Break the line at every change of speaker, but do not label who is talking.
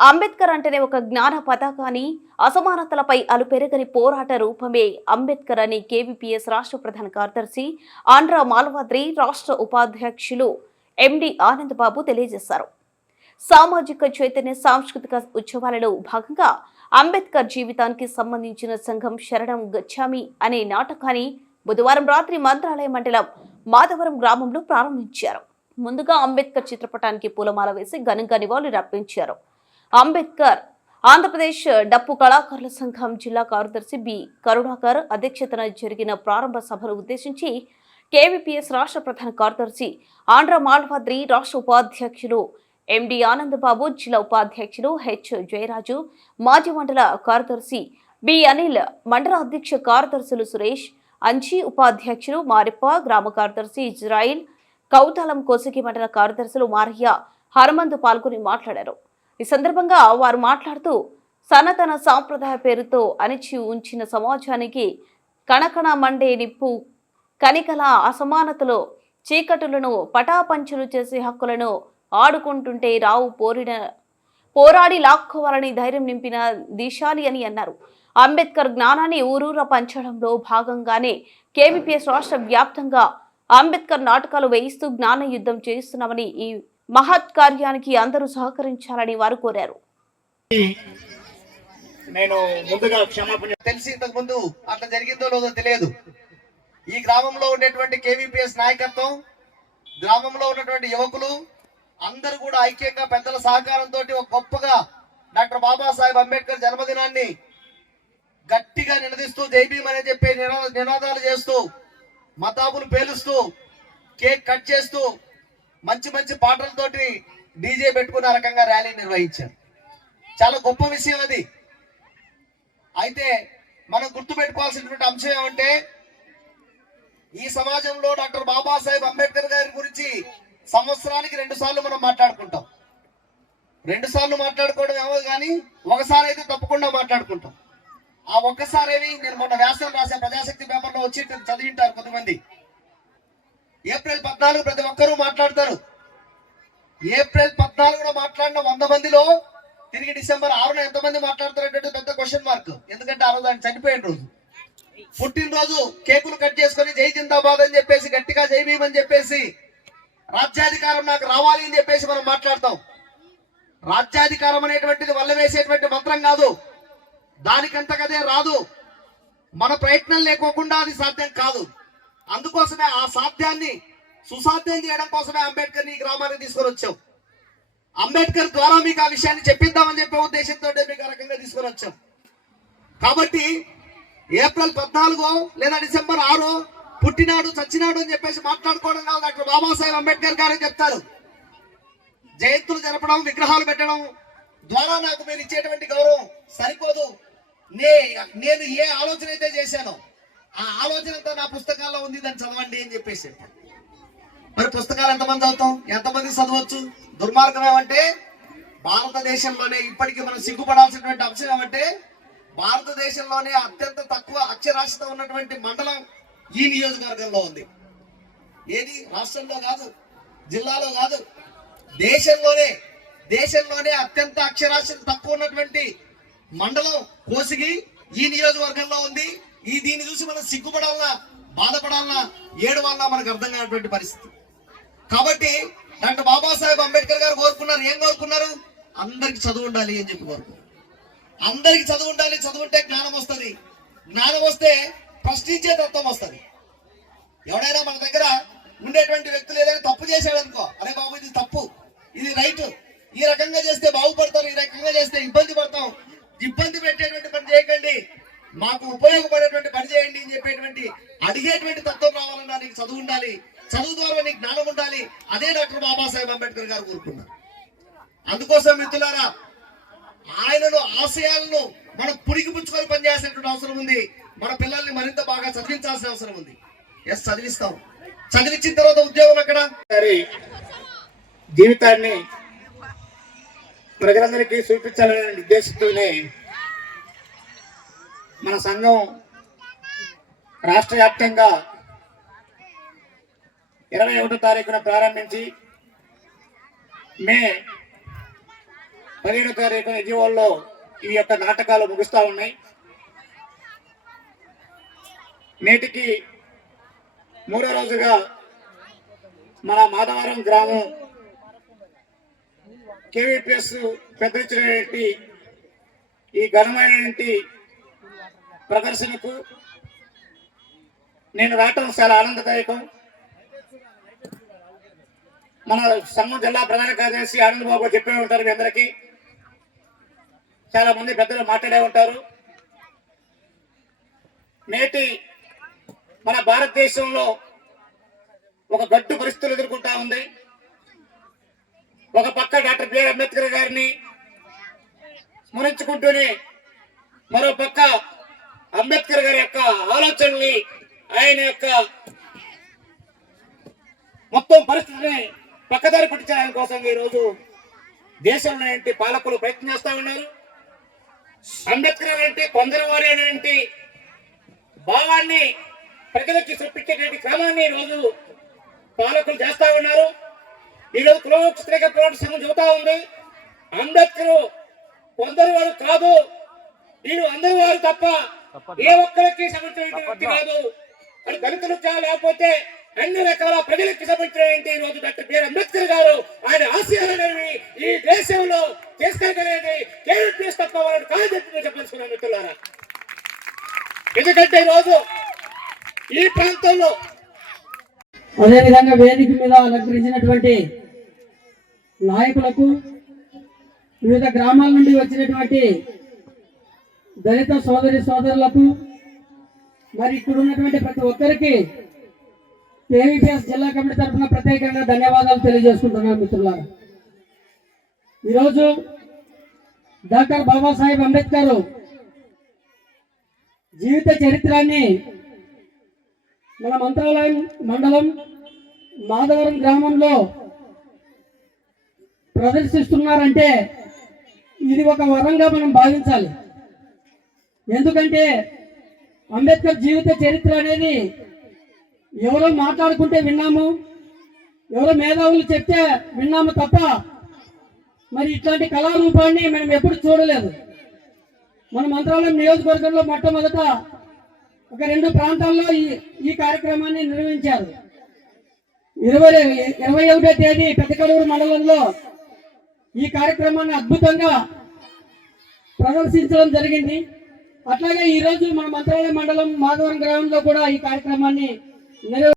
అంబేద్కర్ అంటేనే ఒక జ్ఞాన పతాకాన్ని అసమానతలపై అలుపెరగని పోరాట రూపమే అంబేద్కర్ అని కేవీపీఎస్ రాష్ట్ర ప్రధాన కార్యదర్శి ఆంధ్ర మాల్వాద్రి రాష్ట్ర ఉపాధ్యక్షులు ఎండి ఆనందబాబు తెలియజేశారు. సామాజిక చైతన్య సాంస్కృతిక ఉత్సవాలలో భాగంగా అంబేద్కర్ జీవితానికి సంబంధించిన సంఘం శరణం గచ్చామి అనే నాటకాన్ని బుధవారం రాత్రి మంత్రాలయ మండలం మాధవరం గ్రామంలో ప్రారంభించారు. ముందుగా అంబేద్కర్ చిత్రపటానికి పూలమాల వేసి ఘనంగా నివాళులు రప్పించారు అంబేద్కర్ ఆంధ్రప్రదేశ్ డప్పు కళాకారుల సంఘం జిల్లా కార్యదర్శి బి. కరుణాకర్ అధ్యక్షతన జరిగిన ప్రారంభ సభను ఉద్దేశించి కేవీపీఎస్ రాష్ట్ర ప్రధాన కార్యదర్శి ఆంధ్ర మాల్వాద్రి రాష్ట్ర ఉపాధ్యక్షులు ఎండి ఆనందబాబు జిల్లా ఉపాధ్యక్షులు హెచ్. జయరాజు మాజీ మండల కార్యదర్శి బి. అనిల్ మండల అధ్యక్ష కార్యదర్శులు సురేష్ అంచి ఉపాధ్యక్షులు మారిప్ప గ్రామ కార్యదర్శి ఇజ్రాయిల్ కౌతాలం కోసికి మండల కార్యదర్శులు మారయ్య హనుమంతు పాల్గొని మాట్లాడారు. ఈ సందర్భంగా వారు మాట్లాడుతూ సనాతన సాంప్రదాయ పేరుతో అణిచి ఉంచిన సమాజానికి కణకణ మండే నిప్పు కనికల అసమానతలో చీకటులను పటాపంచులు చేసే హక్కులను ఆడుకుంటుంటే రావు పోరిన పోరాడి లాక్కోవాలని ధైర్యం నింపిన దిశాలి అని అన్నారు. అంబేద్కర్ జ్ఞానాన్ని ఊరూర పంచడంలో భాగంగానే కేవీపీఎస్ రాష్ట్ర వ్యాప్తంగా అంబేద్కర్ నాటకాలు వేయిస్తూ జ్ఞాన యుద్ధం చేస్తున్నామని ఈ మహత్ కార్యానికి అందరూ సహకరించాలని వారు కోరారు.
నేను ముందుగా క్షమాపణ
తెలిసి ఇంతకు ముందు అట్లా జరిగిందో లేదో తెలియదు. ఈ గ్రామంలో ఉండేటువంటి కేవీపీఎస్ నాయకత్వం గ్రామంలో ఉన్నటువంటి యువకులు అందరూ కూడా ఐక్యంగా పెద్దల సహకారంతో ఒక గొప్పగా డాక్టర్ బాబాసాహెబ్ అంబేద్కర్ జన్మదినాన్ని గట్టిగా నినదిస్తూ జైబీం అని చెప్పి నినా- నినాదాలు చేస్తూ మతాబులు పేలుస్తూ కేక్ కట్ చేస్తూ మంచి మంచి పాటలతోటి డీజే పెట్టుకున్న రకంగా ర్యాలీ నిర్వహించారు. చాలా గొప్ప విషయం అది. అయితే మనం గుర్తుపెట్టుకోవాల్సినటువంటి అంశం ఏమంటే ఈ సమాజంలో డాక్టర్ బాబాసాహెబ్ అంబేద్కర్ గారి గురించి సంవత్సరానికి రెండు సార్లు మనం మాట్లాడుకుంటాం. రెండు సార్లు మాట్లాడుకోవడం ఏమో కానీ ఒకసారి అయితే తప్పకుండా మాట్లాడుకుంటాం. ఆ ఒక్కసారి నేను మొన్న వ్యాసం రాసే ప్రజాశక్తి పేపర్లో వచ్చి చదివింటారు కొంతమంది. ఏప్రిల్ పద్నాలుగు ప్రతి ఒక్కరూ మాట్లాడతారు. ఏప్రిల్ పద్నాలుగున మాట్లాడిన వంద మందిలో తిరిగి డిసెంబర్ ఆరున ఎంతమంది మాట్లాడతారంటే పెద్ద క్వశ్చన్ మార్క్. ఎందుకంటే ఆ రోజు ఆయన చనిపోయిన రోజు. పుట్టినరోజు కేకులు కట్ చేసుకొని జై జిందాబాద్ అని చెప్పేసి గట్టిగా జై భీమ్ అని చెప్పేసి రాజ్యాధికారం నాకు రావాలి అని చెప్పేసి మనం మాట్లాడతాం. రాజ్యాధికారం అనేటువంటిది వల్ల వేసేటువంటి మంత్రం కాదు. దానికంతకదే రాదు. మన ప్రయత్నం లేకోకుండా అది సాధ్యం కాదు. అందుకోసమే ఆ సాధ్యాన్ని సుసాధ్యం చేయడం కోసమే అంబేద్కర్ ఈ గ్రామానికి తీసుకొని వచ్చాం. అంబేద్కర్ ద్వారా మీకు ఆ విషయాన్ని చెప్పిద్దామని చెప్పే ఉద్దేశంతో మీకు ఆ రకంగా తీసుకొని వచ్చాం. కాబట్టి ఏప్రిల్ పద్నాలుగో లేదా డిసెంబర్ ఆరో పుట్టినాడు చచ్చినాడు అని చెప్పేసి మాట్లాడుకోవడం కాదు. డాక్టర్ బాబాసాహెబ్ అంబేద్కర్ గారు చెప్తారు. జయంతులు జరపడం విగ్రహాలు పెట్టడం ద్వారా నాకు మీరు ఇచ్చేటువంటి గౌరవం సరిపోదు. నే నేను ఏ ఆలోచన అయితే చేశానో ఆ ఆలోచన నా పుస్తకాల్లో ఉంది దాన్ని చదవండి అని చెప్పేసి. మరి పుస్తకాలు ఎంతమంది చదువుతాం? ఎంతమంది చదవచ్చు? దుర్మార్గం ఏమంటే భారతదేశంలోనే ఇప్పటికీ మనం సిగ్గుపడాల్సినటువంటి అంశం ఏమంటే భారతదేశంలోనే అత్యంత తక్కువ అక్షరాస్యత ఉన్నటువంటి మండలం ఈ నియోజకవర్గంలో ఉంది. ఏది? రాష్ట్రంలో కాదు జిల్లాలో కాదు. దేశంలోనే దేశంలోనే అత్యంత అక్షరాస్యత తక్కువ ఉన్నటువంటి మండలం కోసిగి ఈ నియోజకవర్గంలో ఉంది. ఈ దీన్ని చూసి మనం సిగ్గుపడాలన్నా బాధపడాలన్నా ఏడవాలన్నా మనకు అర్థం కానటువంటి పరిస్థితి. కాబట్టి డాక్టర్ బాబాసాహెబ్ అంబేద్కర్ గారు కోరుకున్నారు. ఏం కోరుకున్నారు? అందరికి చదువు ఉండాలి అని చెప్పి కోరుకు అందరికి చదువు ఉండాలి చదువుంటే జ్ఞానం వస్తుంది. జ్ఞానం వస్తే ప్రశ్నించే తత్వం వస్తుంది. ఎవడైనా మన దగ్గర ఉండేటువంటి వ్యక్తులు ఏదైనా తప్పు చేశాడు అనుకో అరే బాబు ఇది రైట్ ఈ రకంగా చేస్తే బాగుపడతారు ఈ రకంగా చేస్తే ఇబ్బంది పడతాం ఇబ్బంది పెట్టేటువంటి పని చేయకండి మాకు ఉపయోగపడేటువంటి పని చేయండి అని చెప్పేటువంటి అడిగేటువంటి తత్వం రావాలన్నా నీకు చదువు ఉండాలి చదువు ద్వారా నీకు జ్ఞానం ఉండాలి అదే డాక్టర్ బాబాసాహెబ్ అంబేద్కర్ గారు కోరుకున్నారు. అందుకోసం మిత్రులారా ఆయనను ఆశయాలను మనం పుడికి పుచ్చుకొని పనిచేయాల్సినటువంటి అవసరం ఉంది. మన పిల్లల్ని మరింత బాగా చదివించాల్సిన అవసరం ఉంది. ఎస్ చదివిస్తాం. చదివించిన తర్వాత ఉద్యోగం ఎక్కడ?
జీవితాన్ని ప్రజలందరికీ చూపించాలనే ఉద్దేశంతోనే మన సంఘం రాష్ట్ర వ్యాప్తంగా ఇరవై ఒకటో తారీఖున ప్రారంభించి మే పదిహేడో తారీఖున విజయవాడలో ఈ యొక్క నాటకాలు ముగుస్తా ఉన్నాయి. నేటికి మూడో రోజుగా మన మాధవరం గ్రామం కేవీపీఎస్ పెద్దరిచ్చినటువంటి ఈ ఘనమైనటువంటి ప్రదర్శనకు నేను రావటం చాలా ఆనందదాయకం. మన సంఘం జిల్లా ప్రధాన కార్యదర్శి ఆనంద్ బాబు చెప్పే ఉంటారు మీ అందరికీ. చాలా మంది పెద్దలు మాట్లాడే ఉంటారు. నేటి మన భారతదేశంలో ఒక గడ్డు పరిస్థితులు ఎదుర్కొంటా ఉంది. ఒక పక్క డాక్టర్ బిఆర్ అంబేద్కర్ గారిని స్మరించుకుంటూనే మరో పక్క అంబేద్కర్ గారి యొక్క ఆలోచనని ఆయన యొక్క మొత్తం పరిస్థితిని పక్కదారి పట్టించడానికి కోసం ఈ రోజు దేశంలో ఏంటి పాలకులు ప్రయత్నం చేస్తా ఉన్నారు? అంబేద్కర్ అంటే కొందరి వారి అనేటువంటి భావాన్ని ప్రజలకి చూపించేటువంటి క్రమాన్ని ఈ రోజు పాలకులు చేస్తా ఉన్నారు. ఈ రోజు కులవృత్తిక పోరాట సంఘం చెబుతా ఉంది. అంబేద్కర్ కొందరు వారు కాదు. వీళ్ళు అందరి వారు తప్ప ఏ ఒక్కరికి సంబంధించిన వ్యక్తి కాదు. అది దళితులు కా- లేకపోతే అన్ని రకాల ప్రజలకు సంబంధించిన ఈ రోజు డాక్టర్ బిఆర్ అంబేద్కర్ గారు ఆయన ఆశయాలనేవి ఈ దేశంలో చేసుకోగలిగేది కేవీపీఎస్ తప్ప వాళ్ళని కాదని చెప్పి చెప్పాల్సుకున్నాను మిత్రులారా. ఎందుకంటే రోజు ఈ ప్రాంతంలో
అదేవిధంగా వేదిక మీద అలంకరించినటువంటి నాయకులకు వివిధ గ్రామాల నుండి వచ్చినటువంటి దళిత సోదరి సోదరులకు మరి ఇక్కడ ఉన్నటువంటి ప్రతి ఒక్కరికి ఏవిపిఎస్ జిల్లా కమిటీ తరఫున ప్రత్యేకంగా ధన్యవాదాలు తెలియజేసుకుంటున్నాను మిత్రులారా. ఈరోజు డాక్టర్ బాబాసాహెబ్ అంబేద్కర్ జీవిత చరిత్రాన్ని మన మంత్రాలయం మండలం మాధవరం గ్రామంలో ప్రదర్శిస్తున్నారంటే ఇది ఒక వరంగా మనం భావించాలి. ఎందుకంటే అంబేద్కర్ జీవిత చరిత్ర అనేది ఎవరో మాట్లాడుకుంటే విన్నాము. ఎవరో మేధావులు చెప్తే విన్నాము తప్ప మరి ఇట్లాంటి కళారూపాన్ని మనం ఎప్పుడు చూడలేదు. మన మంత్రాలయం నియోజకవర్గంలో మొట్టమొదట ఒక రెండు ప్రాంతాల్లో ఈ ఈ కార్యక్రమాన్ని నిర్వహించారు. ఇరవై ఇరవై ఒకటో తేదీ పెద్దకడూరు మండలంలో ఈ కార్యక్రమాన్ని అద్భుతంగా ప్రదర్శించడం జరిగింది. అట్లాగే ఈరోజు మన మంత్రాలయ మండలం మాధవరం గ్రామంలో కూడా ఈ కార్యక్రమాన్ని ഇങ്ങനെ